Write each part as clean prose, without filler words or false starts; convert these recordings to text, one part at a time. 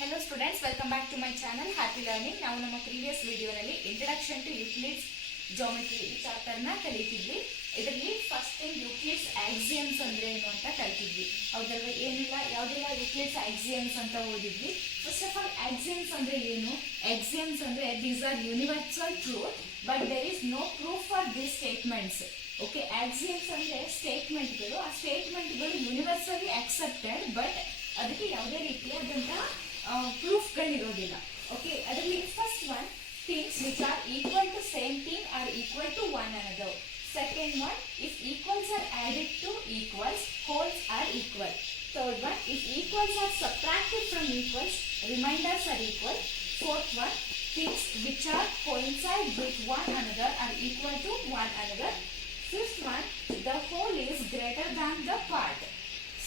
Hello students, welcome back to my channel Happy Learning. ನಾವು ನಮ್ಮ previous ವಿಡಿಯೋನಲ್ಲಿ introduction to Euclid's geometry ಈ chapter ನ ಕಲಿತಿದ್ವಿ. ಇದರಲ್ಲಿ ಫಸ್ಟ್ ಥಿಂಗ್ ಯೂಕ್ಲಿಡ್ಸ್ ಆಕ್ಸಿಯಮ್ಸ್ ಅಂದ್ರೆ ಏನು ಅಂತ ಕಲಿತಿದ್ವಿ. ಹೌದಲ್ವಾ? ಏನಿಲ್ಲ ಯಾವುದೆಲ್ಲ ಯೂಕ್ಲಿಡ್ಸ್ ಆಕ್ಸಿಯಮ್ಸ್ ಅಂತ ಓದಿದ್ವಿ. ಫಸ್ಟ್ ಆಫ್ ಆಲ್ ಆಕ್ಸಿಯಮ್ಸ್ ಅಂದ್ರೆ ಏನು? ಆಕ್ಸಿಯಮ್ಸ್ ಅಂದ್ರೆ these are universal truth but there is no proof for these statements. Okay, axioms ಅಂದ್ರೆ ಸ್ಟೇಟ್ಮೆಂಟ್ಗಳು. ಆ ಸ್ಟೇಟ್ಮೆಂಟ್ಗಳು ಯೂನಿವರ್ಸಲಿ ಅಕ್ಸೆಪ್ಟೆಡ್ ಬಟ್ ಅದಕ್ಕೆ ಯಾವುದೇ ರೀತಿಯಾದಂತಹ ಪ್ರೂಫ್ಗಳಿರೋದಿಲ್ಲ. ಓಕೆ, ಅದರಲ್ಲಿ first one, things which are equal to same thing are equal to one another. Second one, if equals are added to equals, wholes are equal. Third one, if equals are subtracted from equals, remainders are equal. Fourth one, things which are coincide with one another are equal to one another. Fifth one, the whole is greater than the part.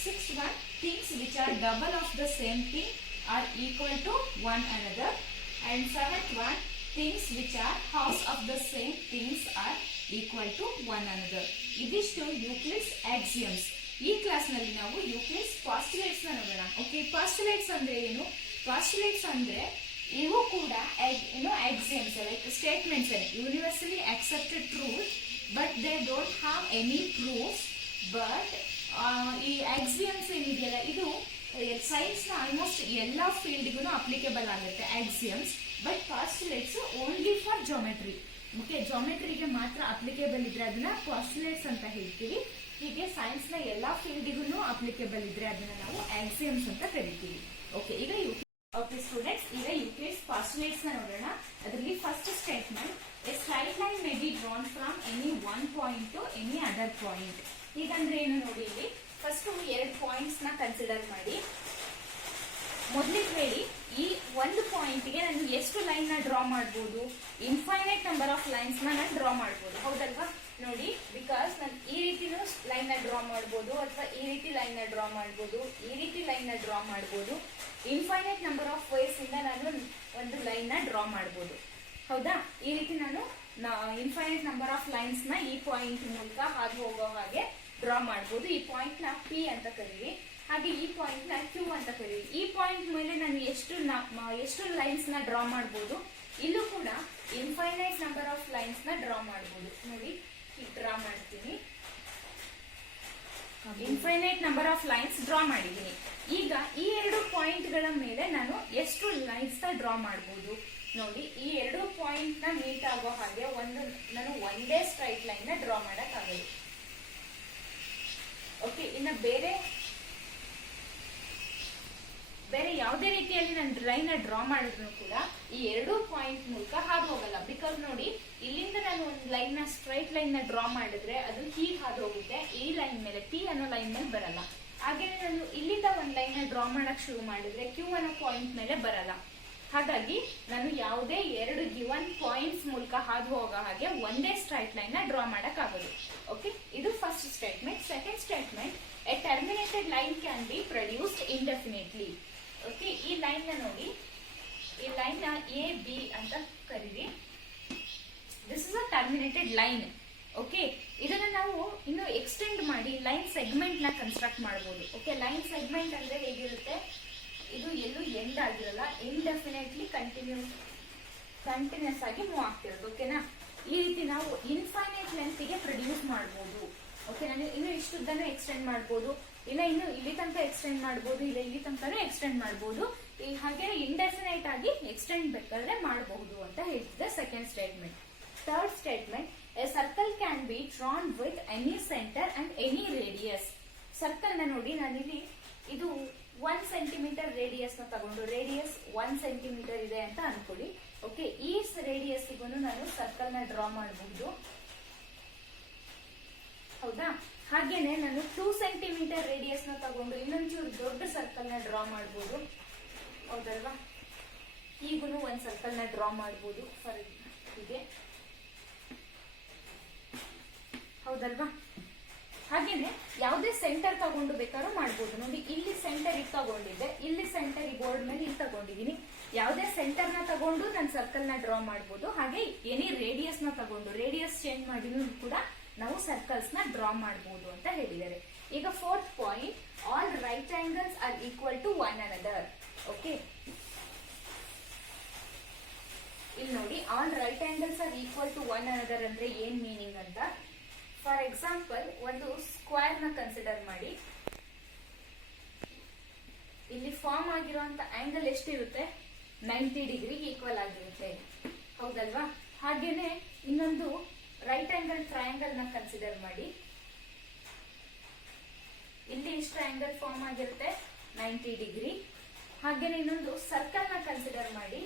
Sixth one, things which are double of the same thing are equal to one another. And seventh one, things which are halves of the same things are equal to one another. ಇದಿಷ್ಟು Euclid's axioms. ಈ class ನಲ್ಲಿ ನಾವು Euclid's postulates ನ ನೋಡೋಣ. Okay, postulates ಅಂದ್ರೆ ಏನು? Postulates ಅಂದ್ರೆ ಇವು ಕೂಡ axioms like statements, universally accepted truth but they don't have any proof. But ಈ ಆಕ್ಸಿಯಮ್ಸ್ ಏನಿದೆಯಲ್ಲ, ಇದು ಸೈನ್ಸ್ ನ ಆಲ್ಮೋಸ್ಟ್ ಎಲ್ಲಾ ಫೀಲ್ಡ್ಗೂ ಅಪ್ಲಿಕೇಬಲ್ ಆಗುತ್ತೆ axioms. But postulates only for geometry. Okay, ಜಾಮೆಟ್ರಿಗೆ ಮಾತ್ರ ಅಪ್ಲಿಕೇಬಲ್ ಇದ್ರೆ ಅದನ್ನ ಪಾಸ್ಟುಲೇಟ್ಸ್ ಅಂತ ಹೇಳ್ತೀವಿ. ಹೀಗೆ ಸೈನ್ಸ್ ನ ಎಲ್ಲಾ ಫೀಲ್ಡ್ಗೂ ಅಪ್ಲಿಕೇಬಲ್ ಇದ್ರೆ ಅದನ್ನ ನಾವು ಆಕ್ಸಿಯಮ್ಸ್ ಅಂತ ಕರಿತೀವಿ. ಓಕೆ, ಈಗ ಓಕೆ ಸ್ಟೂಡೆಂಟ್ಸ್, ಈಗ ಯೂಕ್ಲಿಡ್ಸ್ ಪಾಸ್ಟುಲೇಟ್ಸ್ ನ ನೋಡೋಣ. ಅದರಲ್ಲಿ first statement, a straight line may be drawn from any one point to any other point. ಹೀಗಂದ್ರೆ ಏನು ನೋಡಿ, ಇಲ್ಲಿ ಫಸ್ಟ್ ಎರಡು ಪಾಯಿಂಟ್ಸ್ ನ ಕನ್ಸಿಡರ್ ಮಾಡಿ. ಮೊದಲಿಗೆ ಹೇಳಿ, ಈ ಒಂದು ಪಾಯಿಂಟ್ ಗೆ ನಾನು ಎಷ್ಟು ಲೈನ್ ನ ಡ್ರಾ ಮಾಡಬಹುದು? ಇನ್ಫೈನೈಟ್ ನಂಬರ್ ಆಫ್ ಲೈನ್ಸ್ ನಾನು ಡ್ರಾ ಮಾಡಬಹುದು, ಹೌದಲ್ವಾ? ನೋಡಿ, ಬಿಕಾಸ್ ನಾನು ಈ ರೀತಿನೂ ಲೈನ್ ನ ಡ್ರಾ ಮಾಡಬಹುದು, ಅಥವಾ ಈ ರೀತಿ ಲೈನ್ ನ ಡ್ರಾ ಮಾಡಬಹುದು, ಈ ರೀತಿ ಲೈನ್ ನ ಡ್ರಾ ಮಾಡಬಹುದು. ಇನ್ಫೈನೈಟ್ ನಂಬರ್ ಆಫ್ ವೇಸ್ ಇಂದ ನಾನು ಒಂದು ಲೈನ್ ನ ಡ್ರಾ ಮಾಡಬಹುದು, ಹೌದಾ? ಈ ರೀತಿ ನಾನು ಇನ್ಫೈನೈಟ್ ನಂಬರ್ ಆಫ್ ಲೈನ್ಸ್ ನ ಈ ಪಾಯಿಂಟ್ ಮೂಲಕ ಹಾದು ಹೋಗೋ ಹಾಗೆ ಡ್ರಾ ಮಾಡಬಹುದು. ಈ ಪಾಯಿಂಟ್ ನ ಪಿ ಅಂತ ಕರೀರಿ, ಹಾಗೆ ಈ ಪಾಯಿಂಟ್ ನ ಕ್ಯೂ ಅಂತ ಕರೀರಿ. ಈ ಪಾಯಿಂಟ್ ಮೇಲೆ ನಾನು ಎಷ್ಟು ಲೈನ್ಸ್ ನ ಡ್ರಾ ಮಾಡಬಹುದು? ಇಲ್ಲೂ ಕೂಡ ಇನ್ಫೈನೈಟ್ ನಂಬರ್ ಆಫ್ ಲೈನ್ಸ್ ನ ಡ್ರಾ ಮಾಡಬಹುದು. ನೋಡಿ, ಡ್ರಾ ಮಾಡ್ತೀನಿ, infinite number of lines draw ಮಾಡಿದ್ದೀನಿ. ಈಗ ಈ ಎರಡು ಪಾಯಿಂಟ್ ಗಳ ಮೇಲೆ ನಾನು ಎಷ್ಟು ಲೈನ್ಸ್ ನ ಡ್ರಾ ಮಾಡಬಹುದು? ನೋಡಿ, ಈ ಎರಡು ಪಾಯಿಂಟ್ ನ ಮೀಟ್ ಆಗೋ ಹಾಗೆ ನಾನು ಒಂದೇ ಸ್ಟ್ರೈಟ್ ಲೈನ್ ನ ಡ್ರಾ ಮಾಡಕ್ ಆಗಲ್ಲ. ಓಕೆ, ಇನ್ನು ಬೇರೆ ಯಾವುದೇ ರೀತಿಯಲ್ಲಿ ನಾನು ಲೈನ್ ನ ಡ್ರಾ ಮಾಡಿದ್ರು ಕೂಡ ಈ ಎರಡು ಪಾಯಿಂಟ್ ಮೂಲಕ ಹಾದು ಹೋಗಲ್ಲ. ಬಿಕಾಸ್ ನೋಡಿ, ಇಲ್ಲಿಂದ ನಾನು ಒಂದು ಲೈನ್ ನ ಸ್ಟ್ರೈಟ್ ಲೈನ್ ನ ಡ್ರಾ ಮಾಡಿದ್ರೆ ಅದು ಹೀಗೆ ಹಾದು ಹೋಗುತ್ತೆ, ಈ ಲೈನ್ ಮೇಲೆ, ಪಿ ಅನ್ನೋ ಲೈನ್ ಮೇಲೆ ಬರಲ್ಲ. ಹಾಗೆ ನಾನು ಇಲ್ಲಿಂದ ಒಂದು ಲೈನ್ ನ ಡ್ರಾ ಮಾಡಕ್ ಶುರು ಮಾಡಿದ್ರೆ ಕ್ಯೂ ಅನ್ನೋ ಪಾಯಿಂಟ್ ಮೇಲೆ ಬರಲ್ಲ. ಹಾಗಾಗಿ ನಾನು ಯಾವುದೇ ಎರಡು ಗಿವನ್ ಪಾಯಿಂಟ್ಸ್ ಮೂಲಕ ಹಾದು ಹೋಗೋ ಹಾಗೆ ಒಂದೇ ಸ್ಟ್ರೈಟ್ ಲೈನ್ ನ ಡ್ರಾ ಮಾಡಕ್ ಆಗೋದು. ಓಕೆ, ಇದು first statement. Second statement, a terminated line can be produced indefinitely. Okay, ಈ ಲೈನ್ ನ ನೋಡಿ, ಈ ಲೈನ್ ನ ಎ ಬಿ ಅಂತ ಕರೀರಿ. This is a terminated line. Okay, ಇದನ್ನ ನಾವು ಇನ್ನು ಎಕ್ಸ್ಟೆಂಡ್ ಮಾಡಿ ಲೈನ್ ಸೆಗ್ಮೆಂಟ್ ನ ಕನ್ಸ್ಟ್ರಕ್ಟ್ ಮಾಡಬಹುದು. ಓಕೆ, ಲೈನ್ ಸೆಗ್ಮೆಂಟ್ ಅಂದ್ರೆ ಹೇಗಿರುತ್ತೆ? ಇದು ಎಲ್ಲೂ ಎಂಡ್ ಆಗಿರಲ್ಲ, ಇಂಡೆಫಿನೆಟ್ಲಿ ಕಂಟಿನ್ಯೂಸ್ ಆಗಿ ಮೂವ್ ಆಗ್ತಿರೋದು. ಓಕೆನಾ? ಈ ರೀತಿ ನಾವು ಇನ್ಫೈನೈಟ್ ಲೆಂತ್ ಗೆ ಪ್ರೊಡ್ಯೂಸ್ ಮಾಡಬಹುದು. ಓಕೆ, ನಾನು ಇನ್ನು ಇಷ್ಟುದ್ದನ್ನು ಎಕ್ಸ್ಟೆಂಡ್ ಮಾಡಬಹುದು, ಇಲ್ಲ ಇನ್ನು ಇಲ್ಲಿ ತನಕ ಎಕ್ಸ್ಟೆಂಡ್ ಮಾಡಬಹುದು, ಇಲ್ಲ ಇಲ್ಲಿ ತನಕನೂ ಎಕ್ಸ್ಟೆಂಡ್ ಮಾಡಬಹುದು. ಹಾಗೆ ಇಂಡೆಫಿನೈಟ್ ಆಗಿ ಎಕ್ಸ್ಟೆಂಡ್ ಬೇಕಾದ್ರೆ ಮಾಡಬಹುದು ಅಂತ ಹೇಳ್ತಿದೆ second statement. Third statement, a circle can be drawn with any centre and any radius. Circle ನ ನೋಡಿ, ನಾನಿಲ್ಲಿ ಇದು 1 ಸೆಂಟಿಮೀಟರ್ ರೇಡಿಯಸ್ ನ ತಗೊಂಡು, ರೇಡಿಯಸ್ 1 ಸೆಂಟಿಮೀಟರ್ ಇದೆ ಅಂತ ಅನ್ಕೊಳ್ಳಿ. ಓಕೆ, ಈ ರೇಡಿಯಸ್ ನಾನು ಸರ್ಕಲ್ ನ ಡ್ರಾ ಮಾಡಬಹುದು, ಹೌದಾ? ಹಾಗೇನೆ ನಾನು 2 ಸೆಂಟಿಮೀಟರ್ ರೇಡಿಯಸ್ ನ ತಗೊಂಡು ಇನ್ನೊಂಚೂರು ದೊಡ್ಡ ಸರ್ಕಲ್ ನ ಡ್ರಾ ಮಾಡಬಹುದು, ಹೌದಲ್ವಾ? ಈಗೂ ಒಂದು ಸರ್ಕಲ್ ನ ಡ್ರಾ ಮಾಡಬಹುದು ಫಾರ್ ಹೀಗೆ, ಹೌದಲ್ವಾ? ಹಾಗೇನೆ ಯಾವುದೇ ಸೆಂಟರ್ ತಗೊಂಡು ಬೇಕಾದ್ರೂ ಮಾಡಬಹುದು. ನೋಡಿ, ಇಲ್ಲಿ ಸೆಂಟರ್ ಇದು ತಗೊಂಡಿದ್ದೆ, ಇಲ್ಲಿ ಸೆಂಟರ್ ಈ ಬೋರ್ಡ್ ಮೇಲೆ ಇಲ್ಲಿ ತಗೊಂಡಿದ್ದೀನಿ. ಯಾವುದೇ ಸೆಂಟರ್ ನ ತಗೊಂಡು ನಾನು ಸರ್ಕಲ್ ನ ಡ್ರಾ ಮಾಡಬಹುದು. ಹಾಗೆ ಎನಿ ರೇಡಿಯಸ್ ನ ತಗೊಂಡು ರೇಡಿಯಸ್ ಚೇಂಜ್ ಮಾಡಿನೂ ಕೂಡ ನಾವು ಸರ್ಕಲ್ಸ್ ನ ಡ್ರಾ ಮಾಡಬಹುದು ಅಂತ ಹೇಳಿದ್ದಾರೆ. ಈಗ fourth point, all right angles are equal to one another. Okay, ಇಲ್ಲಿ ನೋಡಿ, all right angles are equal to one another ಅಂದ್ರೆ ಏನ್ ಮೀನಿಂಗ್ ಅಂತ. ಫಾರ್ ಎಕ್ಸಾಂಪಲ್, ಒಂದು ಸ್ಕ್ವೇರ್ ನ ಕನ್ಸಿಡರ್ ಮಾಡಿ. ಇಲ್ಲಿ ಫಾರ್ಮ್ ಆಗಿರುವಂತ ಆಂಗಲ್ ಎಷ್ಟಿರುತ್ತೆ? 90 ಡಿಗ್ರಿಗೆ ಈಕ್ವಲ್ ಆಗಿರುತ್ತೆ, ಹೌದಲ್ವಾ? ಹಾಗೇನೆ ಇನ್ನೊಂದು ರೈಟ್ ಆಂಗಲ್ ಟ್ರಯಾಂಗಲ್ ನ ಕನ್ಸಿಡರ್ ಮಾಡಿ. ಇಲ್ಲಿ ಇಷ್ಟು ಆಂಗಲ್ ಫಾರ್ಮ್ ಆಗಿರುತ್ತೆ 90 ಡಿಗ್ರಿ. ಹಾಗೇನೆ ಇನ್ನೊಂದು ಸರ್ಕಲ್ ನ ಕನ್ಸಿಡರ್ ಮಾಡಿ.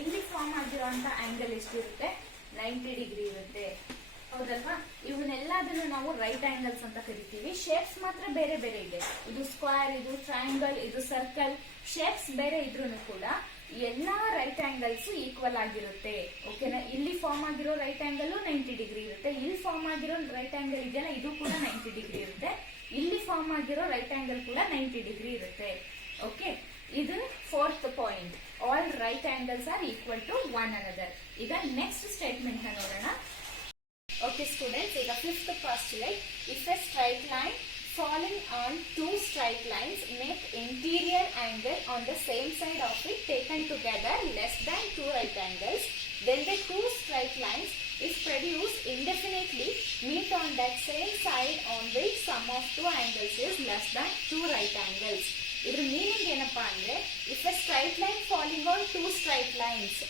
ಇಲ್ಲಿ ಫಾರ್ಮ್ ಆಗಿರುವಂತ ಆಂಗಲ್ ಎಷ್ಟಿರುತ್ತೆ? 90 ಡಿಗ್ರಿ ಇರುತ್ತೆ, ಹೌದಲ್ವಾ? ಇವನ್ನೆಲ್ಲದನ್ನು ನಾವು ರೈಟ್ ಆಂಗಲ್ಸ್ ಅಂತ ಕರಿತೀವಿ. ಶೇಪ್ಸ್ ಮಾತ್ರ ಬೇರೆ ಬೇರೆ ಇದೆ. ಇದು ಸ್ಕ್ವೇರ್, ಇದು ಟ್ರಯಾಂಗಲ್, ಇದು ಸರ್ಕಲ್. ಶೇಪ್ಸ್ ಬೇರೆ ಇದ್ರೂ ಕೂಡ ಎಲ್ಲಾ ರೈಟ್ ಆಂಗಲ್ಸ್ ಈಕ್ವಲ್ ಆಗಿರುತ್ತೆ, ಓಕೆನಾ? ಇಲ್ಲಿ ಫಾರ್ಮ್ ಆಗಿರೋ ರೈಟ್ ಆಂಗಲ್ 90 ಡಿಗ್ರಿ ಇರುತ್ತೆ. ಇಲ್ಲಿ ಫಾರ್ಮ್ ಆಗಿರೋ ರೈಟ್ ಆಂಗಲ್ ಇದೆಯಲ್ಲ, ಇದು ಕೂಡ 90 ಡಿಗ್ರಿ ಇರುತ್ತೆ. ಇಲ್ಲಿ ಫಾರ್ಮ್ ಆಗಿರೋ ರೈಟ್ ಆಂಗಲ್ ಕೂಡ 90 ಡಿಗ್ರಿ ಇರುತ್ತೆ, ಓಕೆ? ಇದು 4th point. All right angles are equal to one another. ಈಗ ನೆಕ್ಸ್ಟ್ ಸ್ಟೇಟ್ಮೆಂಟ್ ನೋಡೋಣ. ಓಕೆ ಸ್ಟೂಡೆಂಟ್ಸ್, ಈಗ 5th postulate. If a straight line falling on two straight lines make interior angle on the same side of it taken together less than two right angles, then the two straight lines if produced indefinitely meet on that same side on which sum of two angles is less than two right angles. ಇದ್ರ meaning ಏನಪ್ಪಾ ಅಂದ್ರೆ, if A straight line falling on two straight lines.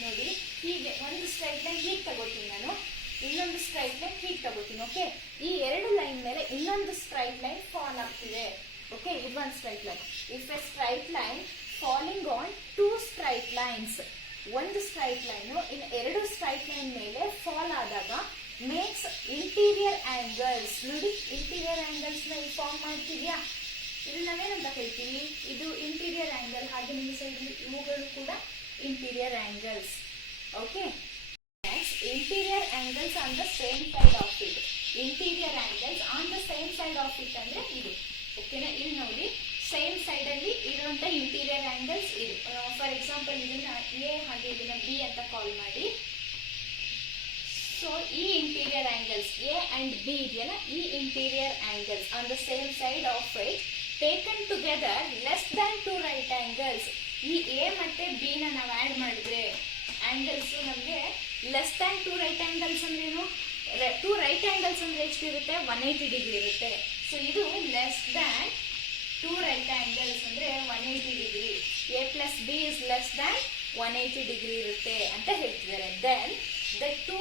ನೋಡಿ, ಹೀಗೆ ಒಂದು straight line ಹೀಗೆ ತಗೋತೀನಿ ನಾನು, ಇನ್ನೊಂದು ಸ್ಟ್ರೈಟ್ ಲೈನ್ ಹೀಗೆ ತಗೋತೀನಿ, ಓಕೆ? ಈ ಎರಡು ಲೈನ್ ಮೇಲೆ ಇನ್ನೊಂದು ಸ್ಟ್ರೈಟ್ ಲೈನ್ ಫಾಲ್ ಆಗ್ತಿದೆ, ಓಕೆ? ಇದು ಒಂದು straight line. If A straight line falling on two straight lines, ಒಂದು ಸ್ಟ್ರೈಟ್ ಲೈನ್ ಇನ್ನು ಎರಡು ಸ್ಟ್ರೈಟ್ ಲೈನ್ ಮೇಲೆ ಫಾಲ್ ಆದಾಗ ಮೇಕ್ಸ್ ಇಂಟೀರಿಯರ್ ಆಂಗಲ್ಸ್. ನೋಡಿ, ಇಂಟೀರಿಯರ್ ಆಂಗಲ್ಸ್ ನ ಫಾರ್ಮ್ ಮಾಡ್ತಿದ್ಯಾ? ಇದು ನಾವೇನಂತ ಹೇಳ್ತೀವಿ? ಇದು ಇಂಟೀರಿಯರ್ ಆಂಗಲ್. ಹಾಗೆ ನಿಮ್ಮ ಸೈಡ್ ಇವುಗಳು ಕೂಡ interior angles, okay? Next, interior angles on the same side of it. Interior angles on the same side of it ಅಂದ್ರೆ ಇದು, ಓಕೆನಾ? ಇಲ್ಲಿ ನೋಡಿ, ಸೇಮ್ ಸೈಡ್ ಅಲ್ಲಿ ಇರುವಂತ ಇಂಟೀರಿಯರ್ ಆಂಗಲ್ಸ್ ಇದು. ಫಾರ್ ಎಕ್ಸಾಂಪಲ್, ಇದನ್ನ ಎ ಹಾಗೆ ಇದನ್ನ ಬಿ ಅಂತ ಕಾಲ್ ಮಾಡಿ. ಸೊ ಈ interior angles A and B ಇದೆಯಲ್ಲ, ಈ interior angles on the same side of it taken together less than two right angles. ಈ ಎ ಮತ್ತೆ ಬಿ ನ ನಾವು ಆಡ್ ಮಾಡಿದ್ರೆ ಆಂಗಲ್ಸ್ ನಮಗೆ less than two right angles ಅಂದ್ರೆ ಏನು? ಟು ರೈಟ್ ಆಂಗಲ್ಸ್ ಅಂದ್ರೆ ಎಷ್ಟಿರುತ್ತೆ? 180 ಡಿಗ್ರಿ ಇರುತ್ತೆ. ಸೊ ಇದು less than two right angles ಅಂದ್ರೆ 180 degree. A plus b is less than 180 degree ಇರುತ್ತೆ ಅಂತ ಹೇಳ್ತಿದ್ದಾರೆ. Then the two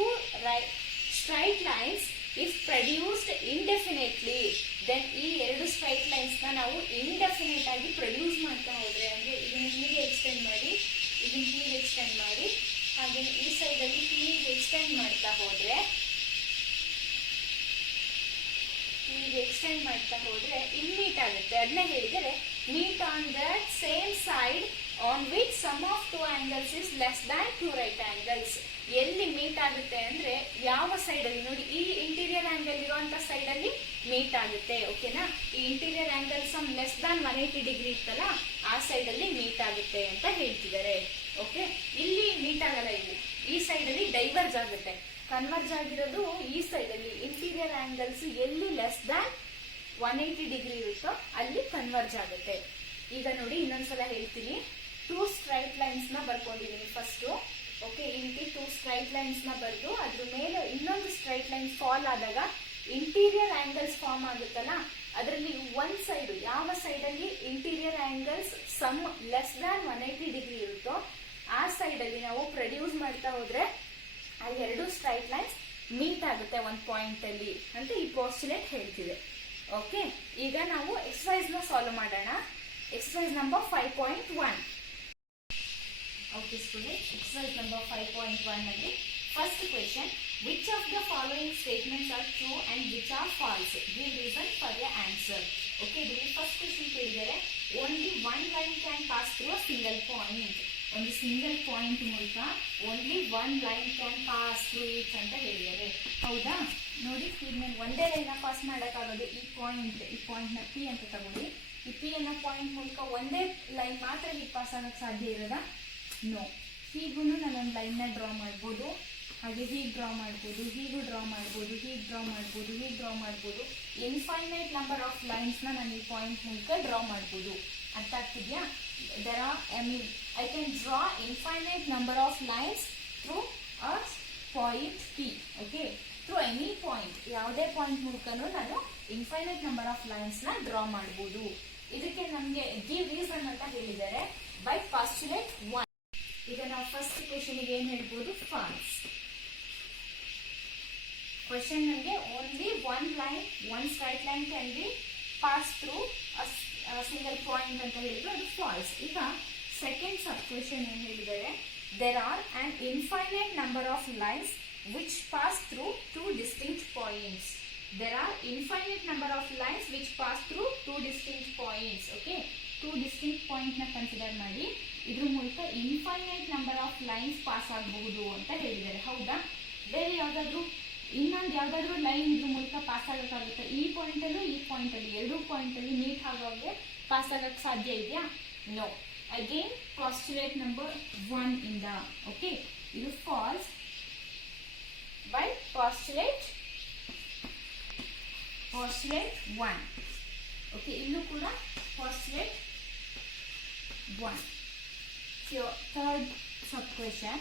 straight lines if produced indefinitely, then ಈ ಎರಡು ಸ್ಟ್ರೈಟ್ ಲೈನ್ಸ್ ನ ನಾವು ಇಂಡೆಫಿನೆಟ್ ಆಗಿ ಪ್ರೊಡ್ಯೂಸ್ ಮಾಡ್ತಾ ಹೋದ್ರೆ, ಅಂದ್ರೆ ಇದನ್ನ ಹೀಗೆ ಎಕ್ಸ್ಟೆಂಡ್ ಮಾಡಿ, ಇದನ್ನ ಹೀಗೆ ಎಕ್ಸ್ಟೆಂಡ್ ಮಾಡಿ, ಹಾಗೆ ಈ ಸೈಡ್ ಅಲ್ಲಿ ಹೀಗೆ ಎಕ್ಸ್ಟೆಂಡ್ ಮಾಡ್ತಾ ಹೋದ್ರೆ, ಹೀಗೆ ಎಕ್ಸ್ಟೆಂಡ್ ಮಾಡ್ತಾ ಹೋದ್ರೆ ಇಲ್ಲಿ ಮೀಟ್ ಆಗುತ್ತೆ. ಅದನ್ನ ಹೇಳಿದರೆ meet on that same side on which sum of two angles is less than two right angles. ಎಲ್ಲಿ ಮೀಟ್ ಆಗುತ್ತೆ ಅಂದ್ರೆ ಯಾವ ಸೈಡ್ ಅಲ್ಲಿ? ನೋಡಿ, ಈ ಇಂಟೀರಿಯರ್ ಆಂಗಲ್ ಇರುವಂತ ಸೈಡ್ ಅಲ್ಲಿ ಮೀಟ್ ಆಗುತ್ತೆ, ಓಕೆನಾ? ಈ interior angle sum less than 180 degree ಇತ್ತಲ್ಲ, ಆ ಸೈಡ್ ಅಲ್ಲಿ ಮೀಟ್ ಆಗುತ್ತೆ ಅಂತ ಹೇಳ್ತಿದ್ದಾರೆ, ಓಕೆ? ಇಲ್ಲಿ ಮೀಟ್ ಆಗಲ್ಲ, ಇಲ್ಲಿ ಈ ಸೈಡ್ ಅಲ್ಲಿ ಡೈವರ್ಜ್ ಆಗುತ್ತೆ. ಕನ್ವರ್ಜ್ ಆಗಿರೋದು ಈ ಸೈಡ್ ಅಲ್ಲಿ. ಇಂಟೀರಿಯರ್ ಆಂಗಲ್ಸ್ ಎಲ್ಲಿ ಲೆಸ್ ದ್ಯಾನ್ 180 ಡಿಗ್ರಿ ಇರುತ್ತೋ ಅಲ್ಲಿ ಕನ್ವರ್ಜ್ ಆಗುತ್ತೆ. ಈಗ ನೋಡಿ, ಇನ್ನೊಂದ್ಸಲ ಹೇಳ್ತೀನಿ. ಟೂ ಸ್ಟ್ರೈಟ್ ಲೈನ್ಸ್ ನ ಬರ್ಕೊಂಡಿದೀನಿ ಫಸ್ಟ್, ಓಕೆ? ಈ ರೀತಿ ಟೂ ಸ್ಟ್ರೈಟ್ ಲೈನ್ಸ್ ನ ಬರೆದು ಅದ್ರ ಮೇಲೆ ಇನ್ನೊಂದು ಸ್ಟ್ರೈಟ್ ಲೈನ್ ಫಾಲ್ ಆದಾಗ ಇಂಟೀರಿಯರ್ ಆಂಗಲ್ಸ್ ಫಾರ್ಮ್ ಆಗುತ್ತಲ್ಲ, ಅದರಲ್ಲಿ ಒಂದ್ ಸೈಡ್, ಯಾವ ಸೈಡ್ ಅಲ್ಲಿ interior angles sum less than 180 degree ಇರುತ್ತೋ ಆ ಸೈಡ್ ಅಲ್ಲಿ ನಾವು ಪ್ರೊಡ್ಯೂಸ್ ಮಾಡ್ತಾ ಹೋದ್ರೆ ಆ ಎರಡು ಸ್ಟ್ರೈಟ್ ಲೈನ್ಸ್ ಮೀಟ್ ಆಗುತ್ತೆ ಒಂದ್ ಪಾಯಿಂಟ್ ಅಲ್ಲಿ ಅಂತ ಈ ಪೋಸ್ಟುಲೇಟ್ ಹೇಳ್ತಿದೆ, ಓಕೆ? ಈಗ ನಾವು ಎಕ್ಸರ್ಸೈಸ್ ನ ಸಾಲ್ವ್ ಮಾಡೋಣ. Exercise number 5.1. Okay student, exercise number 5.1 ಅಲ್ಲಿ first question, which of the following statements are true and which or false, give reason for ಯ ಆನ್ಸರ್. ಓಕೆ, ಇದರಲ್ಲಿ ಫಸ್ಟ್ ಕ್ವೆಶ್ಚನ್ ಕೇಳಿದರೆ only one line can pass through a single point. ಒಂದು single point ಮೂಲಕ only one line can pass through it ಅಂತ ಹೇಳಿದ್ದಾರೆ, ಹೌದಾ? ನೋಡಿ, ಈಗ ನಾನು ಒಂದೇ ಲೈನ್ ಪಾಸ್ ಮಾಡೋಕ್ಕಾಗೋದು. ಈ ಪಾಯಿಂಟ್ ನ ಪಿ ಅಂತ ತಗೊಳ್ಳಿ. ಈ ಪಿ ಅನ್ನೋ ಪಾಯಿಂಟ್ ಮೂಲಕ ಒಂದೇ ಲೈನ್ ಮಾತ್ರ ಹೀಗೆ ಪಾಸ್ ಆಗಕ್ಕೆ ಸಾಧ್ಯ ಇರೋದಾ? ನೋ. ಹೀಗೂ ನಾನೊಂದು ಲೈನ್ ನ ಡ್ರಾ ಮಾಡ್ಬೋದು. ಹಾಗೆ ಹೀಗೆ ಡ್ರಾ ಮಾಡ್ಬೋದು, ಹೀಗೂ ಡ್ರಾ ಮಾಡ್ಬೋದು, ಹೀಗೆ ಡ್ರಾ ಮಾಡ್ಬೋದು, ಹೀಗೆ ಡ್ರಾ ಮಾಡ್ಬೋದು. ಇನ್ಫೈನೈಟ್ ನಂಬರ್ ಆಫ್ ಲೈನ್ಸ್ನ ನಾನು ಈ ಪಾಯಿಂಟ್ ಮೂಲಕ ಡ್ರಾ ಮಾಡ್ಬೋದು. ಅರ್ಥ ಆಗ್ತಿದೆಯಾ? I can draw infinite number of lines through a point P. Okay, through any point, ಯಾವುದೇ ಪಾಯಿಂಟ್ ಮೂಲಕನೂ ನಾನು ಇನ್ಫೈನೈಟ್ ನಂಬರ್ ಆಫ್ ಲೈನ್ಸ್ನ ಡ್ರಾ ಮಾಡ್ಬೋದು. ಇದಕ್ಕೆ ನಮಗೆ ಗಿವ್ ರೀಸನ್ ಅಂತ ಹೇಳಿದ್ದಾರೆ ಬೈ ಪಾಸ್ಟುಲೇಟ್ 1. ಈಗ ನಾವು ಫಸ್ಟ್ ಕ್ವೆಶನ್ಗೆ ಏನು ಹೇಳ್ಬೋದು? ಫಾಲ್ಸ್. ಕ್ವೆಶನ್ ನಮಗೆ only one line, one straight line can B pass through single point ಅಂತ ಹೇಳಿದ್ರು, ಅದು ಫಾಲ್ಸ್. ಈಗ ಸೆಕೆಂಡ್ ಸಬ್ ಕ್ವೆಶನ್ ಏನು ಹೇಳಿದ್ದಾರೆ? There are an infinite number of lines which pass through two distinct points. There are infinite number of lines which pass through two distinct points. Okay, two distinct point ನ consider ಮಾಡಿ ಇದ್ರ ಮೂಲಕ infinite number of lines pass ಆಗಬಹುದು ಅಂತ ಹೇಳಿದ್ದಾರೆ. ಹೌದಾ? ಬೇರೆ ಯಾವ್ದಾದ್ರು ಇನ್ನೊಂದು ಯಾವ್ದಾದ್ರು ಲೈನ್ ಇದ್ರ ಮೂಲಕ ಪಾಸ್ ಆಗಕ್ಕಾಗುತ್ತೆ? ಈ ಪಾಯಿಂಟಲ್ಲೂ ಈ ಪಾಯಿಂಟಲ್ಲಿ ಎರಡೂ ಪಾಯಿಂಟಲ್ಲಿ ನೀಟ್ ಆಗೋಗೆ ಪಾಸ್ ಆಗಕ್ಕೆ ಸಾಧ್ಯ ಇದೆಯಾ? ನೋ. ಅಗೇನ್ ಪಾಸ್ಟುಲೇಟ್ ನಂಬರ್ 1 ಇಂದ. ಓಕೆ, ಇದು ಫಾಲ್ಸ್ ಬೈ ಪಾಸ್ಟುಲೇಟ್ 1. ಓಕೆ, ಇಲ್ಲೂ ಕೂಡ postulate 1. So third sub question,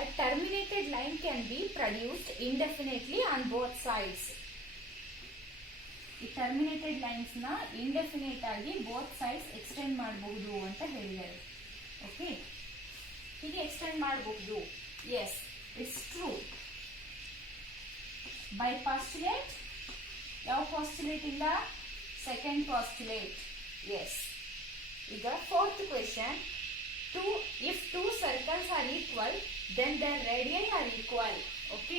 a terminated line can be produced indefinitely on both sides. ಈ ಟರ್ಮಿನೇಟೆಡ್ ಲೈನ್ಸ್ ನ ಇಂಡೆಫಿನೇಟ್ ಆಗಿ ಬೋತ್ ಸೈಡ್ಸ್ ಎಕ್ಸ್ಟೆಂಡ್ ಮಾಡಬಹುದು ಅಂತ ಹೇಳಿದ್ದಾರೆ. ಓಕೆ, ಹೀಗೆ ಎಕ್ಸ್ಟೆಂಡ್ ಮಾಡಬಹುದು. Yes, it's true. By postulate, ಯಾವ ಪಾಸ್ಟುಲೇಟ್ ಇಂದ? Second postulate. ಎಸ್. ಈಗ fourth question, if two circles are equal then their radii are equal. Okay,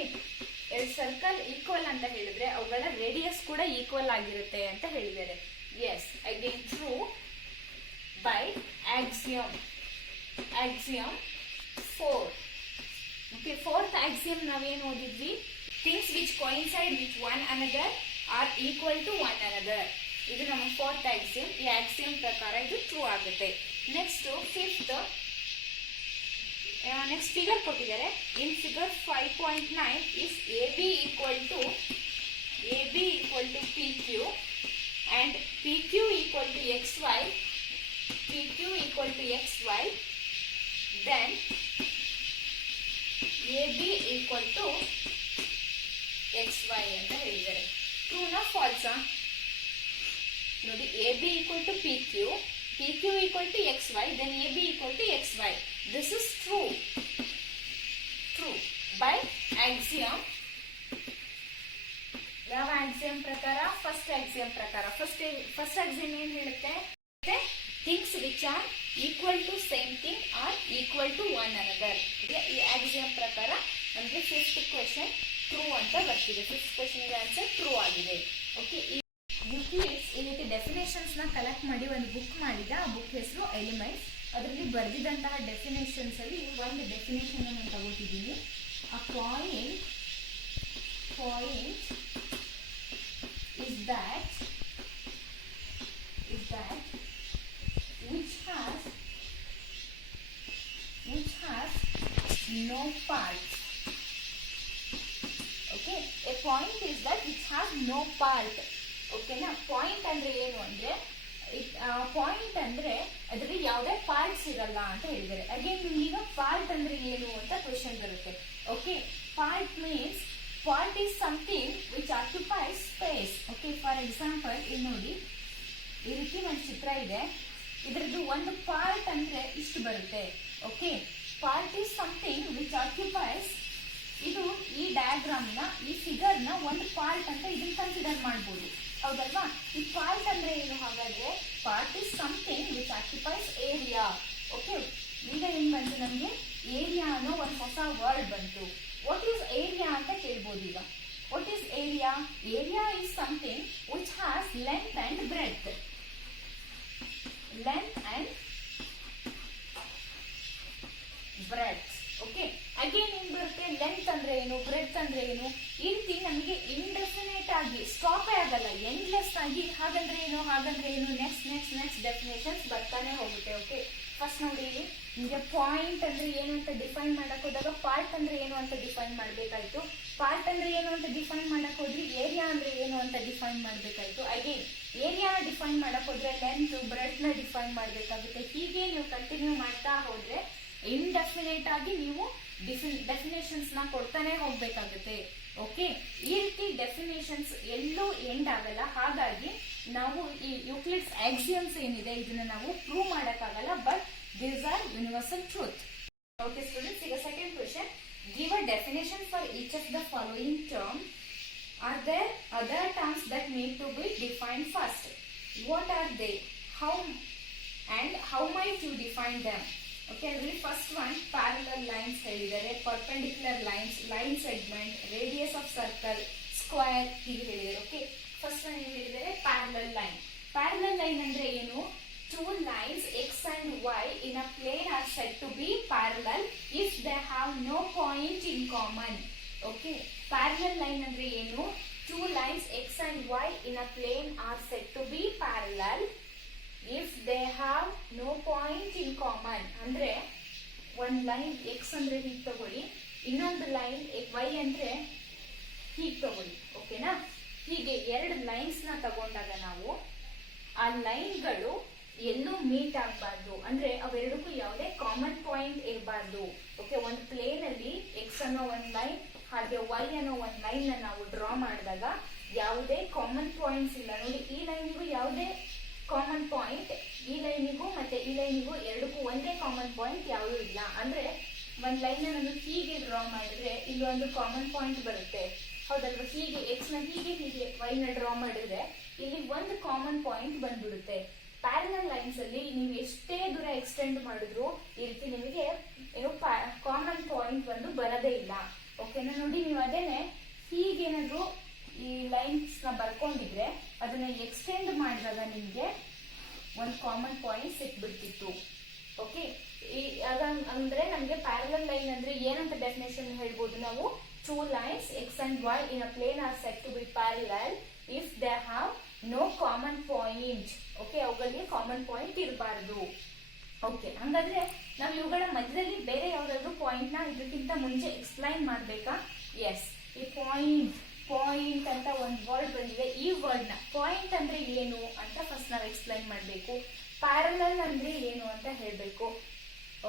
ಎರಡು ಸರ್ಕಲ್ ಈಕ್ವಲ್ ಅಂತ ಹೇಳಿದ್ರೆ ಅವುಗಳ ರೇಡಿಯಸ್ ಕೂಡ ಈಕ್ವಲ್ ಆಗಿರುತ್ತೆ ಅಂತ ಹೇಳಿದ್ದಾರೆ. Yes, again true by axiom 4. Okay, fourth axiom ನಾವೇನು ಓದಿದ್ವಿ? Things which coincide with one another are equal to one another. ಇದು ನಮ್ಮ ಫೋರ್ತ್ ಆಕ್ಸಿಯಮ್. ಈ ಆಕ್ಸಿಯಮ್ ಪ್ರಕಾರ ಇದು ಟ್ರೂ ಆಗುತ್ತೆ. ನೆಕ್ಸ್ಟ್ ಫಿಫ್ತ್, ನೆಕ್ಸ್ಟ್ ಫಿಗರ್ ಕೊಟ್ಟಿದ್ದಾರೆ. In figure 5.9 if AB equal to PQ and PQ equal to XY, then AB equal to XY ಅಂತ ಹೇಳಿದ್ದಾರೆ. ಟ್ರೂನಾ ಫಾಲ್ಸಾ? ನೋಡಿ, AB equal to PQ equal to XY, then AB equal to XY. This is true by axiom. ಯಾವ axiom ಪ್ರಕಾರ? First axiom ಪ್ರಕಾರ. First axiom ಏನ್ ಹೇಳುತ್ತೆ? Things which are equal to same thing are equal to one another. ಈ axiom ಪ್ರಕಾರ ನಮಗೆ fifth question true ಅಂತ ಬರ್ತಿದೆ. ಫಿಫ್ತ್ ಕ್ವೆಶನ್ಗೆ ಆನ್ಸರ್ ಟ್ರೂ ಆಗಿದೆ. ಓಕೆ, ಯೂಕ್ಲಿಡ್ಸ್ ಈ ರೀತಿ ಡೆಫಿನೇಷನ್ಸ್ ನ ಕಲೆಕ್ಟ್ ಮಾಡಿ ಒಂದು ಬುಕ್ ಮಾಡಿದ. ಆ ಬುಕ್ ಹೆಸರು ಎಲಿಮೆಂಟ್ಸ್. ಅದರಲ್ಲಿ ಬರೆದಿದ್ದಂತಹ ಡೆಫಿನೇಷನ್ಸ್ ಅಲ್ಲಿ ಒಂದು ಡೆಫಿನೇಷನ್ ನಾನು ತಗೋತಿದ್ದೀನಿ. A point is that which has no parts. Okay, a point is that which has no part. ಓಕೆನಾ? ಪಾಯಿಂಟ್ ಅಂದ್ರೆ ಏನು ಅಂದ್ರೆ, ಪಾಯಿಂಟ್ ಅಂದ್ರೆ ಅದರಲ್ಲಿ ಯಾವುದೇ ಪಾರ್ಟ್ಸ್ ಇರಲ್ಲ ಅಂತ ಹೇಳಿದ್ದಾರೆ. ಅಗೇನ್ ನಿಮ್ಗೀಗ ಪಾರ್ಟ್ ಅಂದ್ರೆ ಏನು ಅಂತ ಕ್ವೆಶನ್ ಬರುತ್ತೆ. Okay, part means part is something which occupies space. Okay, for example ಇಲ್ಲಿ ನೋಡಿ, ಈ ರೀತಿ ಒಂದು ಚಿತ್ರ ಇದೆ. ಇದರದ್ದು ಒಂದು ಪಾರ್ಟ್ ಅಂದ್ರೆ ಇಷ್ಟು ಬರುತ್ತೆ. Okay, part is something which occupies. ಇದು ಈ ಡಯಾಗ್ರಾಮ್ ನ, ಈ ಫಿಗರ್ ನ ಒಂದು ಪಾರ್ಟ್ ಅಂತ ಇದನ್ನ ಕನ್ಸಿಡರ್ ಮಾಡಬಹುದು. ಹೌದಲ್ವಾ? ಈ ಪಾರ್ಟ್ ಅಂದ್ರೆ ಏನು? ಹಾಗಾದ್ರೆ part is something which occupies area. Okay, ಈಗ ಏನ್ ಬಂತು ನಮ್ಗೆ? ಏರಿಯಾ ಅನ್ನೋ ಒಂದು ಹೊಸ ವರ್ಡ್ ಬಂತು. ವಾಟ್ ಈಸ್ ಏರಿಯಾ ಅಂತ ಕೇಳ್ಬೋದು. ಈಗ what is area? Area is something which has length and breadth. Okay, again ಏನ್ ಬರುತ್ತೆ? ಲೆಂತ್ ಅಂದ್ರೆ ಏನು, ಬ್ರೆಡ್ತ್ ಅಂದ್ರೆ ಏನು? ಈ ರೀತಿ ನಮಗೆ ಇಂಡೆಫಿನೇಟ್ ಆಗಿ ಸ್ಟಾಪೇ ಆಗಲ್ಲ, ಎಂಡ್ಲೆಸ್ ಆಗಿ ಹಾಗಂದ್ರೆ ಏನು ನೆಕ್ಸ್ಟ್ ಡೆಫಿನೇಷನ್ಸ್ ಬರ್ತಾನೆ ಹೋಗುತ್ತೆ. ಓಕೆ, ಫಸ್ಟ್ ನೋಡಿ, ನಿಮಗೆ ಪಾಯಿಂಟ್ ಅಂದ್ರೆ ಏನು ಅಂತ ಡಿಫೈನ್ ಮಾಡಕ್ ಹೋದಾಗ ಪಾರ್ಟ್ ಅಂದ್ರೆ ಏನು ಅಂತ ಡಿಫೈನ್ ಮಾಡ್ಬೇಕಾಯ್ತು. ಪಾರ್ಟ್ ಅಂದ್ರೆ ಏನು ಅಂತ ಡಿಫೈನ್ ಮಾಡಕ್ ಹೋದ್ರಿ ಏರಿಯಾ ಅಂದ್ರೆ ಏನು ಅಂತ ಡಿಫೈನ್ ಮಾಡ್ಬೇಕಾಯ್ತು. ಅಗೇನ್ ಏರಿಯಾನ ಡಿಫೈನ್ ಮಾಡಕ್ ಹೋದ್ರೆ ಲೆಂತ್ ಬ್ರೆಡ್ತ್ ನ ಡಿಫೈನ್ ಮಾಡ್ಬೇಕಾಗುತ್ತೆ. ಹೀಗೆ ನೀವು ಕಂಟಿನ್ಯೂ ಮಾಡ್ತಾ ಹೋದ್ರೆ ಇಂಡೆಫಿನೇಟ್ ಆಗಿ ನೀವು ಡೆಫಿನೇಷನ್ಸ್ ನ ಕೊಡ್ತಾನೆ ಹೋಗ್ಬೇಕಾಗುತ್ತೆ. ಓಕೆ, ಈ ರೀತಿ ಡೆಫಿನೇಷನ್ಸ್ ಎಲ್ಲೂ ಎಂಡ್ ಆಗಲ್ಲ. ಹಾಗಾಗಿ ನಾವು ಈ ಯೂಕ್ಲಿಡ್ಸ್ ಆಕ್ಸಿಯಮ್ಸ್ ಏನಿದೆ ಇದನ್ನ ನಾವು ಪ್ರೂವ್ ಮಾಡಕ್ಕಾಗಲ್ಲ, but these are universal truth. Okay students, ಈಗ second question, give a definition for each of the following term. Are there other terms that need to be defined first? What are they? How and how might you define them? Okay, really first one, parallel lines ಹೇಳಿದ್ದಾರೆ, perpendicular lines, line segment, radius of circle, square ಹೀಗೆ ಹೇಳಿದ್ದಾರೆ. Okay, first one ಏನು ಹೇಳಿದ್ದಾರೆ? parallel line. parallel line ಅಂದ್ರೆ ಏನು? Two lines x and y in a plane are said to be parallel if they have no point in common. Okay, parallel line ಅಂದ್ರೆ ಏನು? Two lines x and y in a plane are said to be parallel if they have no point in common. ಅಂದ್ರೆ ಒಂದು line x ಅಂದ್ರೆ ಹೀಗೆ ತಗೊಳ್ಳಿ, ಇನ್ನೊಂದು line y ಅಂದ್ರೆ ಹೀಗೆ ತಗೊಳ್ಳಿ. ಓಕೆನಾ? ಹೀಗೆ ಎರಡು ಲೈನ್ಸ್ ನ ತಗೊಂಡಾಗ ನಾವು ಆ ಲೈನ್ಗಳು ಎಲ್ಲೂ ಮೀಟ್ ಆಗಬಾರ್ದು, ಅಂದ್ರೆ ಅವೆರಡಕ್ಕೂ ಯಾವುದೇ ಕಾಮನ್ ಪಾಯಿಂಟ್ ಇರಬಾರ್ದು. ಓಕೆ, ಒಂದು ಪ್ಲೇನ್ ಅಲ್ಲಿ ಎಕ್ಸ್ ಅನ್ನೋ ಒಂದು ಲೈನ್ ಹಾಗೆ ವೈ ಅನ್ನೋ ಒಂದು ಲೈನ್ ನ ನಾವು ಡ್ರಾ ಮಾಡಿದಾಗ ಯಾವುದೇ ಕಾಮನ್ ಪಾಯಿಂಟ್ಸ್ ಇಲ್ಲ. ನೋಡಿ, ಈ ಲೈನಿಗೂ ಯಾವುದೇ ಕಾಮನ್ ಪಾಯಿಂಟ್, ಈ ಲೈನಿಗೂ ಮತ್ತೆ ಈ ಲೈನಿಗೂ ಎರಡಕ್ಕೂ ಒಂದೇ ಕಾಮನ್ ಪಾಯಿಂಟ್ ಯಾವುದೂ ಇಲ್ಲ. ಅಂದ್ರೆ ಒಂದ್ ಲೈನ್ ನಾನು ಹೀಗೆ ಡ್ರಾ ಮಾಡಿದ್ರೆ ಇಲ್ಲಿ ಒಂದು ಕಾಮನ್ ಪಾಯಿಂಟ್ ಬರುತ್ತೆ, ಹೌದಲ್ವಾ? ಹೀಗೆ ಎಕ್ಸ್ ನ ಹೀಗೆ ವೈ ನ ಡ್ರಾ ಮಾಡಿದ್ರೆ ಇಲ್ಲಿ ಒಂದು ಕಾಮನ್ ಪಾಯಿಂಟ್ ಬಂದ್ಬಿಡುತ್ತೆ. ಪ್ಯಾರಲಲ್ ಲೈನ್ಸ್ ಅಲ್ಲಿ ನೀವು ಎಷ್ಟೇ ದೂರ ಎಕ್ಸ್ಟೆಂಡ್ ಮಾಡಿದ್ರು ಈ ರೀತಿ ನಿಮಗೆ ಏನು ಕಾಮನ್ ಪಾಯಿಂಟ್ ಒಂದು ಬರದೇ ಇಲ್ಲ. ಓಕೆನಾ? ನೋಡಿ, ನೀವು ಅದೇನೆ ಹೀಗೇನಾದ್ರು ಈ ಲೈನ್ಸ್ ನ ಬರ್ಕೊಂಡಿದ್ರೆ ಅದನ್ನ ಎಕ್ಸ್ಟೆಂಡ್ ಮಾಡಿದಾಗ ನಿಮ್ಗೆ ಒಂದು ಕಾಮನ್ ಪಾಯಿಂಟ್ ಸಿಕ್ಬಿಡ್ತಿತ್ತು. ಓಕೆ, ಅಂದ್ರೆ ನಮ್ಗೆ ಪ್ಯಾರಲಲ್ ಲೈನ್ ಅಂದ್ರೆ ಏನಂತ ಡೆಫಿನೇಷನ್ ಹೇಳ್ಬೋದು ನಾವು? Two lines x and y in a plane are said to be parallel if they have no common point. Okay, ಅವುಗಳಿಗೆ ಕಾಮನ್ ಪಾಯಿಂಟ್ ಇರಬಾರ್ದು. ಓಕೆ, ಹಂಗಾದ್ರೆ ನಾವು ಇವುಗಳ ಮಧ್ಯದಲ್ಲಿ ಬೇರೆ ಯಾವ್ದಾದ್ರು ಪಾಯಿಂಟ್ ನ ಇದಕ್ಕಿಂತ ಮುಂಚೆ ಎಕ್ಸ್ಪ್ಲೈನ್ ಮಾಡ್ಬೇಕಾ? ಎಸ್, ಈ ಪಾಯಿಂಟ್ ಅಂತ ಒಂದು ವರ್ಡ್ ಬಂದಿದೆ. ಈ ವರ್ಡ್ ನ ಪಾಯಿಂಟ್ ಅಂದ್ರೆ ಏನು ಅಂತ ಫಸ್ಟ್ ನಾವು ಎಕ್ಸ್ಪ್ಲೈನ್ ಮಾಡ್ಬೇಕು. ಪ್ಯಾರಲಲ್ ಅಂದ್ರೆ ಏನು ಅಂತ ಹೇಳ್ಬೇಕು.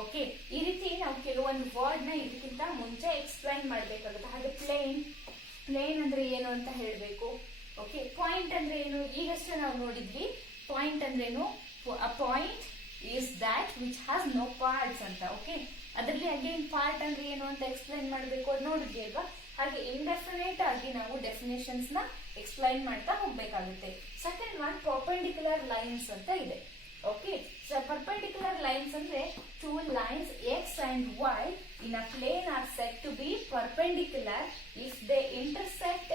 ಓಕೆ, ಈ ರೀತಿ ನಾವು ಕೆಲವೊಂದು ವರ್ಡ್ ನ ಇದಕ್ಕಿಂತ ಮುಂಚೆ ಎಕ್ಸ್ಪ್ಲೈನ್ ಮಾಡ್ಬೇಕಾಗುತ್ತೆ. ಹಾಗೆ ಪ್ಲೇನ್ ಅಂದ್ರೆ ಏನು ಅಂತ ಹೇಳ್ಬೇಕು. ಓಕೆ, ಪಾಯಿಂಟ್ ಅಂದ್ರೆ ಏನು ಈಗಷ್ಟೇ ನಾವು ನೋಡಿದ್ವಿ. ಪಾಯಿಂಟ್ ಅಂದ್ರೇನು? A point is that which has no parts ಅಂತ. ಓಕೆ, ಅದರಲ್ಲಿ ಅಗೇನ್ ಪಾರ್ಟ್ ಅಂದ್ರೆ ಏನು ಅಂತ ಎಕ್ಸ್ಪ್ಲೈನ್ ಮಾಡಬೇಕು, ಅದು ನೋಡಿದ್ವಿ ಅಲ್ವಾ? ಹಾಗೆ ಇಂಡೆಫಿನೇಟ್ ಆಗಿ ನಾವು ಡೆಫಿನೇಷನ್ಸ್ ನ ಎಕ್ಸ್ಪ್ಲೈನ್ ಮಾಡ್ತಾ ಹೋಗ್ಬೇಕಾಗುತ್ತೆ. ಸೆಕೆಂಡ್ ಒನ್, ಪರ್ಪೆಂಡಿಕ್ಯುಲರ್ ಲೈನ್ಸ್ ಅಂತ ಇದೆ. ಓಕೆ, ಸೊ ಪರ್ಪೆಂಡಿಕ್ಯುಲರ್ ಲೈನ್ಸ್ ಅಂದ್ರೆ two lines x and y in a plane are said to be perpendicular if they intersect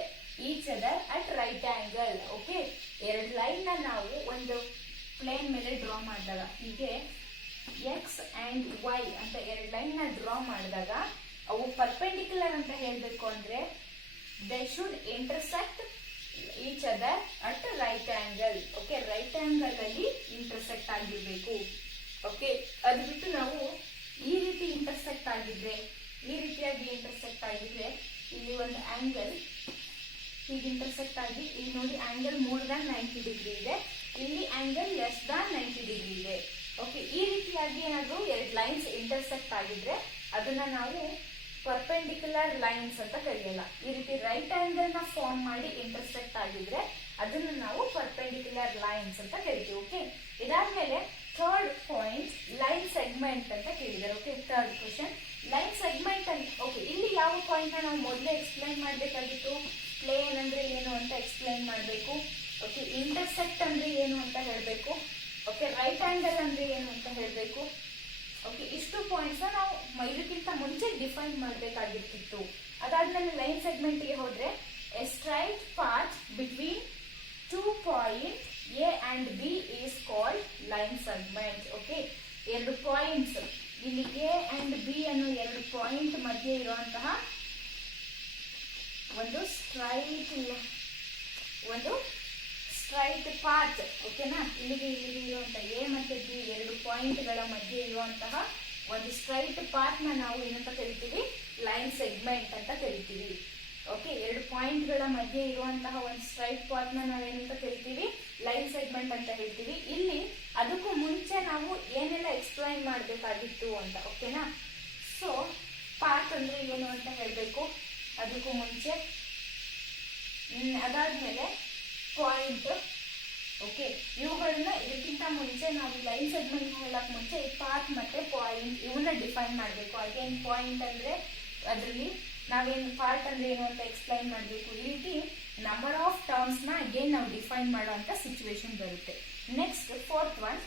each other at right angle. Okay, ಎರಡು line ನ ನಾವು ಒಂದು plane ಮೇಲೆ draw ಮಾಡಿದಾಗ, ಹೀಗೆ ಎಕ್ಸ್ ಅಂಡ್ ವೈ ಅಂತ ಎರಡು ಲೈನ್ ನ ಡ್ರಾ ಮಾಡಿದಾಗ ಅವು ಪರ್ಪೆಂಡಿಕ್ಯುಲರ್ ಅಂತ ಹೇಳ್ಬೇಕು ಅಂದ್ರೆ they should intersect each other at right angle. Okay, right angle ಅಲ್ಲಿ ಇಂಟರ್ಸೆಕ್ಟ್ ಆಗಿರ್ಬೇಕು. ಓಕೆ, ಅದು ಬಿಟ್ಟು ನಾವು ಈ ರೀತಿ ಇಂಟರ್ಸೆಕ್ಟ್ ಆಗಿದ್ರೆ, ಈ ರೀತಿಯಾಗಿ ಇಂಟರ್ಸೆಕ್ಟ್ ಆಗಿದ್ರೆ ಇಲ್ಲಿ ಒಂದು ಆಂಗಲ್ ಹೀಗೆ ಇಂಟರ್ಸೆಕ್ಟ್ ಆಗಿ ಇಲ್ಲಿ ನೋಡಿ ಆಂಗಲ್ ಮೋರ್ ದ್ಯಾನ್ 90 ಡಿಗ್ರಿ ಇದೆ, ಇಲ್ಲಿ ಆಂಗಲ್ ಲೆಸ್ ದ್ಯಾನ್ 90 ಡಿಗ್ರಿ ಇದೆ. ಓಕೆ, ಈ ರೀತಿಯಾಗಿ ಏನಾದ್ರು ಎರಡು ಲೈನ್ಸ್ ಇಂಟರ್ಸೆಕ್ಟ್ ಆಗಿದ್ರೆ ಅದನ್ನ ನಾವು ಪರ್ಪೆಂಡಿಕ್ಯುಲರ್ ಲೈನ್ಸ್ ಅಂತ ಕರೆಯಲ್ಲ. ಈ ರೀತಿ ರೈಟ್ ಆಂಗಲ್ ನ ಫಾರ್ಮ್ ಮಾಡಿ ಇಂಟರ್ಸೆಕ್ಟ್ ಆಗಿದ್ರೆ ಅದನ್ನ ನಾವು ಪರ್ಪೆಂಡಿಕ್ಯುಲರ್ ಲೈನ್ಸ್ ಅಂತ ಕರಿತೀವಿ. ಓಕೆ, ಇದಾದ್ಮೇಲೆ ಥರ್ಡ್ ಪಾಯಿಂಟ್, ಲೈನ್ ಸೆಗ್ಮೆಂಟ್ ಅಂತ ಕೇಳಿದ್ದಾರೆ. Okay, third question, line segment ಅಂತ. ಓಕೆ, ಇಲ್ಲಿ ಯಾವ ಪಾಯಿಂಟ್ ನ ನಾವು ಮೊದಲೇ ಎಕ್ಸ್ಪ್ಲೈನ್ ಮಾಡ್ಬೇಕಾಗಿತ್ತು? ಪ್ಲೇನ್ ಅಂದ್ರೆ ಏನು ಅಂತ ಎಕ್ಸ್ಪ್ಲೈನ್ ಮಾಡಬೇಕು. ಓಕೆ, ಇಂಟರ್ಸೆಕ್ಟ್ ಅಂದ್ರೆ ಏನು ಅಂತ ಹೇಳಬೇಕು. ಓಕೆ, ರೈಟ್ ಆಂಗಲ್ ಅಂದ್ರೆ ಏನು ಅಂತ ಹೇಳಬೇಕು. ಓಕೆ, ಇಷ್ಟು ಪಾಯಿಂಟ್ಸ್ ನಾವು ಇದಕ್ಕಿಂತ ಮುಂಚೆ ಡಿಫೈನ್ ಮಾಡಬೇಕಾಗಿರ್ತಿತ್ತು. ಅದಾದ್ಮೇಲೆ ಲೈನ್ ಸೆಗ್ಮೆಂಟ್ ಗೆ ಹೋದ್ರೆ A straight path between two point A and B is called line segment. Okay, ಎರಡು ಪಾಯಿಂಟ್ಸ್ ಇಲ್ಲಿ ಎ ಅಂಡ್ ಬಿ ಅನ್ನೋ ಎರಡು ಪಾಯಿಂಟ್ ಮಧ್ಯೆ ಇರುವಂತಹ ಒಂದು ಸ್ಟ್ರೈಟ್ ಪಾತ್. ಓಕೆನಾ, ಇಲ್ಲಿಗೆ ಇರುವಂತ ಎ ಮತ್ತೆ ಬಿ ಎರಡು ಪಾಯಿಂಟ್ಗಳ ಮಧ್ಯೆ ಇರುವಂತಹ ಒಂದು ಸ್ಟ್ರೈಟ್ ಪಾತ್ ನ ನಾವು ಏನಂತ ಕರಿತೀವಿ, ಲೈನ್ ಸೆಗ್ಮೆಂಟ್ ಅಂತ ಕರಿತೀವಿ. ಓಕೆ, ಎರಡು ಪಾಯಿಂಟ್ಗಳ ಮಧ್ಯೆ ಇರುವಂತಹ ಒಂದು ಸ್ಟ್ರೈಟ್ ಪಾತ್ ನ ನಾವೇನಂತ ಕರಿತೀವಿ, ಲೈನ್ ಸೆಗ್ಮೆಂಟ್ ಅಂತ ಹೇಳ್ತೀವಿ. ಇಲ್ಲಿ ಅದಕ್ಕೂ ಮುಂಚೆ ನಾವು ಏನೆಲ್ಲ ಎಕ್ಸ್ಪ್ಲೈನ್ ಮಾಡಬೇಕಾಗಿತ್ತು ಅಂತ. ಓಕೆನಾ, ಸೊ ಪಾತ್ ಅಂದ್ರೆ ಏನು ಅಂತ ಹೇಳಬೇಕು ಅದಕ್ಕೂ ಮುಂಚೆ. ಅದಾದ್ಮೇಲೆ ಪಾಯಿಂಟ್. ಓಕೆ, ಇವುಗಳನ್ನ ಇದಕ್ಕಿಂತ ಮುಂಚೆ ನಾವು ಲೈನ್ ಸೆಗ್ಮೆಂಟ್ ಹೇಳಕ್ ಮುಂಚೆ ಈ ಪಾತ್ ಮತ್ತೆ ಪಾಯಿಂಟ್ ಇವನ್ನ ಡಿಫೈನ್ ಮಾಡಬೇಕು. ಅಗೇನ್ ಪಾಯಿಂಟ್ ಅಂದ್ರೆ ಅದರಲ್ಲಿ ನಾವೇನು ಪಾರ್ಟ್ ಅಂದ್ರೆ ಏನು ಅಂತ ಎಕ್ಸ್ಪ್ಲೈನ್ ಮಾಡಬೇಕು. ಈ ರೀತಿ ನಂಬರ್ ಆಫ್ ಟರ್ಮ್ಸ್ ನ ಅಗೇನ್ ನಾವು ಡಿಫೈನ್ ಮಾಡುವಂತ ಸಿಚುವೇಶನ್ ಬರುತ್ತೆ. Next fourth one.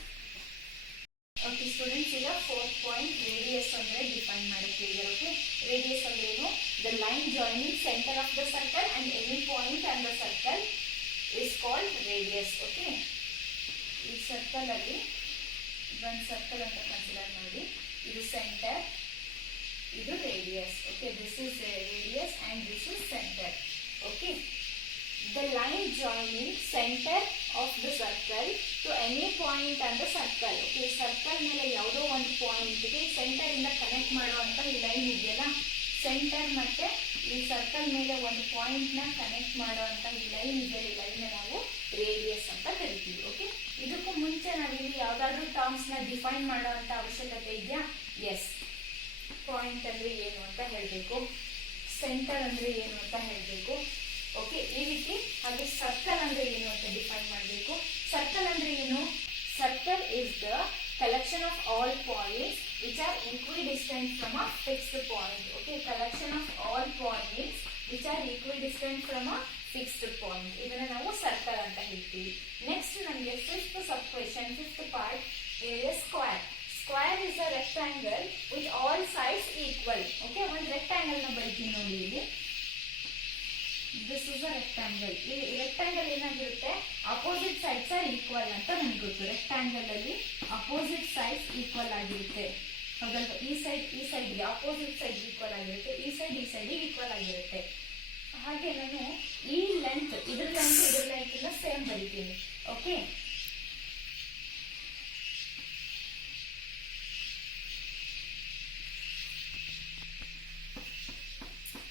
Okay students, ಈಗ ಫೋರ್ತ್ ಪಾಯಿಂಟ್ ರೇಡಿಯಸ್ ಅಂದ್ರೆ ಡಿಫೈನ್ ಮಾಡುತ್ತೆ. ಓಕೆ, ರೇಡಿಯಸ್ ಅಂದ್ರೆ ಏನು, the line joining centre of the circle and any point on the circle is called radius. Okay, ಈ circle ಅಲ್ಲಿ ಒಂದು ಸರ್ಕಲ್ ಅಂತ ಕನ್ಸಿಡರ್ ಮಾಡಿ, ಇದು ಸೆಂಟರ್, ಇದು radius. Okay, this is radius and this is centre. Okay, the line joining center of the circle to any point on the circle. Okay, circle ಮೇಲೆ ಯಾವುದೋ ಒಂದು ಪಾಯಿಂಟ್ ಗೆ ಸೆಂಟರ್ ಇಂದ ಕನೆಕ್ಟ್ ಮಾಡುವಂತ ಈ ಲೈನ್ ಇದೆಯಲ್ಲ, ಸೆಂಟರ್ ಮತ್ತೆ ಈ ಸರ್ಕಲ್ ಮೇಲೆ ಒಂದು ಪಾಯಿಂಟ್ ನ ಕನೆಕ್ಟ್ ಮಾಡುವಂತ ಈ ಲೈನ್ ಇದೆ, ಈ ಲೈನ್ ನಾವು ರೇಡಿಯಸ್ ಅಂತ ಕರಿತೀವಿ. ಓಕೆ, ಇದಕ್ಕೂ ಮುಂಚೆ ನಾವಿಲ್ಲಿ ಯಾವ್ದಾದ್ರು ಟರ್ಮ್ಸ್ ನ ಡಿಫೈನ್ ಮಾಡುವಂತ ಅವಶ್ಯಕತೆ ಇದೆಯಾ? ಎಸ್. ಪಾಯಿಂಟ್ ಅಂದ್ರೆ ಏನು ಅಂತ ಹೇಳ್ಬೇಕು, ಸೆಂಟರ್ ಅಂದ್ರೆ ಏನು ಅಂತ ಹೇಳ್ಬೇಕು. ಓಕೆ, ಈ ರೀತಿ. ಹಾಗೆ ಸರ್ಕಲ್ ಅಂದ್ರೆ ಏನು ಅಂತ ಡಿಫೈನ್ ಮಾಡಬೇಕು. ಸರ್ಕಲ್ ಅಂದ್ರೆ ಏನು, circle is the collection of all points which are equidistant from a fixed point. Okay, collection of all points which are equidistant from a fixed point, ಇದನ್ನ ನಾವು ಸರ್ಕಲ್ ಅಂತ ಹೇಳ್ತೀವಿ. ನೆಕ್ಸ್ಟ್ ನಮಗೆ fifth sub question, fifth part, square. Square is a rectangle with all sides equal. Okay, ಒಂದು rectangle ನ ಬರೀತೀನಿ ನೋಡಿ ಇಲ್ಲಿ. This is a rectangle. ಈ ರೆಕ್ಟಾಂಗಲ್ ಏನಾಗಿರುತ್ತೆ, ಅಪೋಸಿಟ್ ಸೈಡ್ಸ್ ಆರ್ ಈಕ್ವಲ್ ಅಂತ ನಮ್ಗೆ ಗೊತ್ತು. ರೆಕ್ಟಾಂಗಲ್ ಅಲ್ಲಿ ಅಪೋಸಿಟ್ ಸೈಡ್ಸ್ ಈಕ್ವಲ್ ಆಗಿರುತ್ತೆ, ಹೌದಲ್ವಾ? ಈ ಸೈಡ್ಗೆ ಅಪೋಸಿಟ್ ಸೈಡ್ ಈಕ್ವಲ್ ಆಗಿರುತ್ತೆ, ಈ ಸೈಡ್ ಈಕ್ವಲ್ ಆಗಿರುತ್ತೆ. ಹಾಗೆ ನಾನು ಈ ಲೆಂತ್, ಇದ್ರ ಲೆಂತ್ ಇಂದ ಸೇಮ್ ಬರೀತೀನಿ. ಓಕೆ,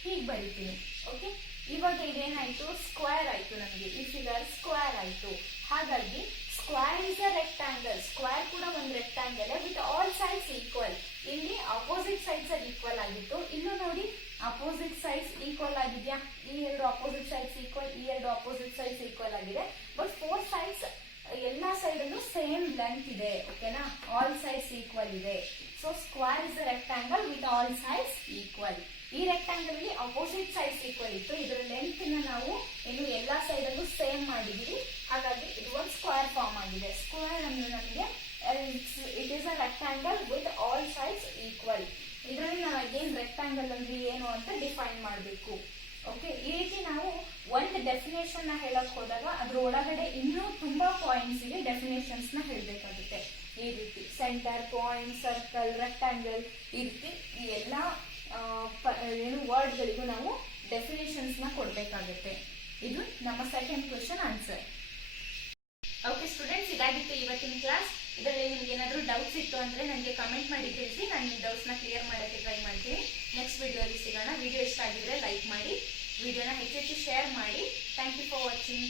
ಹೀಗೆ ಬರೀತೀನಿ. ಓಕೆ, ಇವಾಗ ಇದೇನಾಯ್ತು, ಸ್ಕ್ವೇರ್ ಆಯ್ತು ನಮಗೆ. ಈ ಫಿಗರ್ ಸ್ಕ್ವೇರ್ ಆಯ್ತು. ಹಾಗಾಗಿ square is a rectangle. Square ಕೂಡ ಒಂದು rectangle with all sides equal. ಇಲ್ಲಿ ಅಪೋಸಿಟ್ ಸೈಡ್ಸ್ ಈಕ್ವಲ್ ಆಗಿತ್ತು, ಇಲ್ಲೂ ನೋಡಿ ಅಪೋಸಿಟ್ ಸೈಡ್ಸ್ ಈಕ್ವಲ್ ಆಗಿದ್ಯಾ? ಈ ಎರಡು ಅಪೋಸಿಟ್ ಸೈಡ್ಸ್ ಈಕ್ವಲ್, ಈ ಎರಡು ಅಪೋಸಿಟ್ ಸೈಡ್ಸ್ ಈಕ್ವಲ್ ಆಗಿದೆ. ಬಟ್ ಫೋರ್ ಸೈಡ್ಸ್ ಎಲ್ಲಾ ಸೈಡ್ ಅಲ್ಲೂ ಸೇಮ್ ಲೆಂತ್ ಇದೆ. ಓಕೆನಾ, ಆಲ್ ಸೈಡ್ಸ್ ಈಕ್ವಲ್ ಇದೆ. So square is a rectangle with all sides equal. ಈ ರೆಕ್ಟಾಂಗಲ್ ಅಲ್ಲಿ ಅಪೋಸಿಟ್ ಸೈಡ್ಸ್ ಈಕ್ವಲ್ ಇತ್ತು, ಇದರ ಲೆಂತ್ ನ ನಾವು ಇನ್ನು ಎಲ್ಲಾ ಸೈಡ್ ಅಲ್ಲೂ ಸೇಮ್ ಮಾಡಿದೀವಿ. ಹಾಗಾಗಿ ಇದು ಒಂದು ಸ್ಕ್ವೇರ್ ಫಾರ್ಮ್ ಆಗಿದೆ. ಸ್ಕ್ವೇರ್ ಅಂದ್ರೆ ನಮಗೆ it is a rectangle with all sides equal. ಇದರಲ್ಲಿ ನಾವು ಅಗೇನ್ ರೆಕ್ಟಾಂಗಲ್ ಅಂದ್ರೆ ಏನು ಅಂತ ಡಿಫೈನ್ ಮಾಡಬೇಕು. ಓಕೆ, ಈ ರೀತಿ ನಾವು ಒಂದು ಡೆಫಿನೇಷನ್ ನ ಹೇಳಕ್ ಹೋದಾಗ ಅದ್ರ ಒಳಗಡೆ ಇನ್ನೂ ತುಂಬಾ ಪಾಯಿಂಟ್ಸ್ ಇದೆ, ಡೆಫಿನೇಷನ್ಸ್ ನ ಹೇಳ್ಬೇಕಾಗುತ್ತೆ. ಈ ರೀತಿ ಸೆಂಟರ್, ಪಾಯಿಂಟ್, ಸರ್ಕಲ್, ರೆಕ್ಟಾಂಗಲ್, ಈ ರೀತಿ ಈ ಎಲ್ಲಾ ಏನು ವರ್ಡ್ಗಳಿಗೂ ನಾವು ಡೆಫಿನೇಷನ್ಸ್ ನ ಕೊಡ್ಬೇಕಾಗುತ್ತೆ. ಇದು ನಮ್ಮ second question answer. Okay students, ಇದಾಗಿತ್ತು ಇವತ್ತಿನ ಕ್ಲಾಸ್. ಇದರಲ್ಲಿ ನಿಮ್ಗೆ ಏನಾದರೂ ಡೌಟ್ಸ್ ಇತ್ತು ಅಂದ್ರೆ ನನಗೆ ಕಮೆಂಟ್ ಮಾಡಿ ತಿಳಿಸಿ, ನಾನು ನಿಮ್ಮ ಡೌಟ್ಸ್ ನ ಕ್ಲಿಯರ್ ಮಾಡೋಕ್ಕೆ ಟ್ರೈ ಮಾಡ್ತೀನಿ. ನೆಕ್ಸ್ಟ್ ವಿಡಿಯೋಲಿ ಸಿಗೋಣ. ವಿಡಿಯೋ ಇಷ್ಟ ಆಗಿದ್ರೆ ಲೈಕ್ ಮಾಡಿ, ವಿಡಿಯೋನ ಹೆಚ್ಚೆಚ್ಚು ಶೇರ್ ಮಾಡಿ. Thank you for watching.